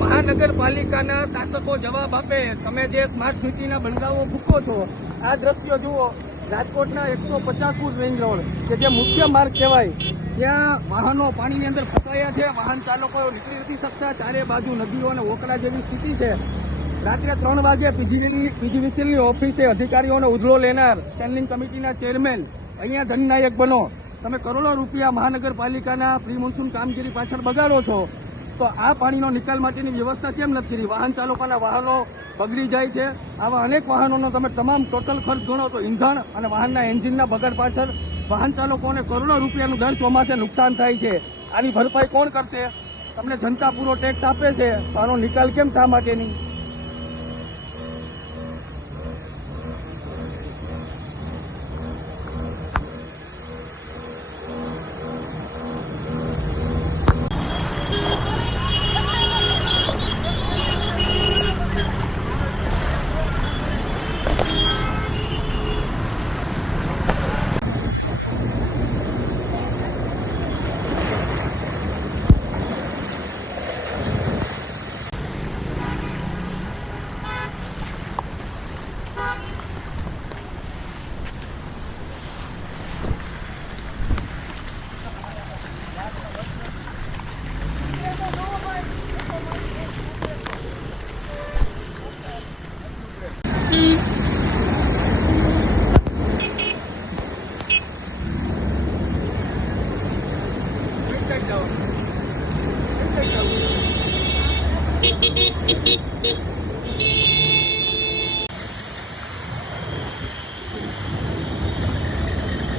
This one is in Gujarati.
મહાનગરપાલિકાના શાસકો જવાબ આપે. તમે જે સ્માર્ટ સિટીના બણગાવો ફૂંકો છો, આ દ્રશ્યો જુઓ. રાજકોટના 150 ફૂટ રેન્જ રોડ કે જે મુખ્ય માર્ગ કહેવાય, ત્યાં વાહનો પાણીની અંદર ફસાયા છે. વાહન ચાલકો નીકળી નથી શકતા. ચારે બાજુ નદીઓ અને ઓકળા જેવી સ્થિતિ છે. રાત્રે 3 વાગે પીજીવીસીએલની ઓફિસે અધિકારીઓને ઉધડો લેનાર સ્ટેન્ડિંગ કમિટીના ચેરમેન અહીંયા જનનાયક બનો. તમે કરોડો રૂપિયા મહાનગરપાલિકાના પ્રી મોન્સૂન કામગીરી પાછળ બગાડો છો, તો આ પાણીનો નિકાલ માટેની વ્યવસ્થા કેમ નથી કરી? વાહન ચાલકોના વાહનો બગડી જાય છે. આવા અનેક વાહનોનો તમે તમામ ટોટલ ખર્ચ ગણો તો ઈંધણ અને વાહનના એન્જિનના બગાડ પાછળ વાહન ચાલકોને કરોડો રૂપિયાનું દર ચોમાસે નુકસાન થાય છે. આની ભરપાઈ કોણ કરશે? તમને જનતા પૂરો ટેક્સ આપે છે, તો આનો નિકાલ કેમ શા માટે નહીં? Thank you.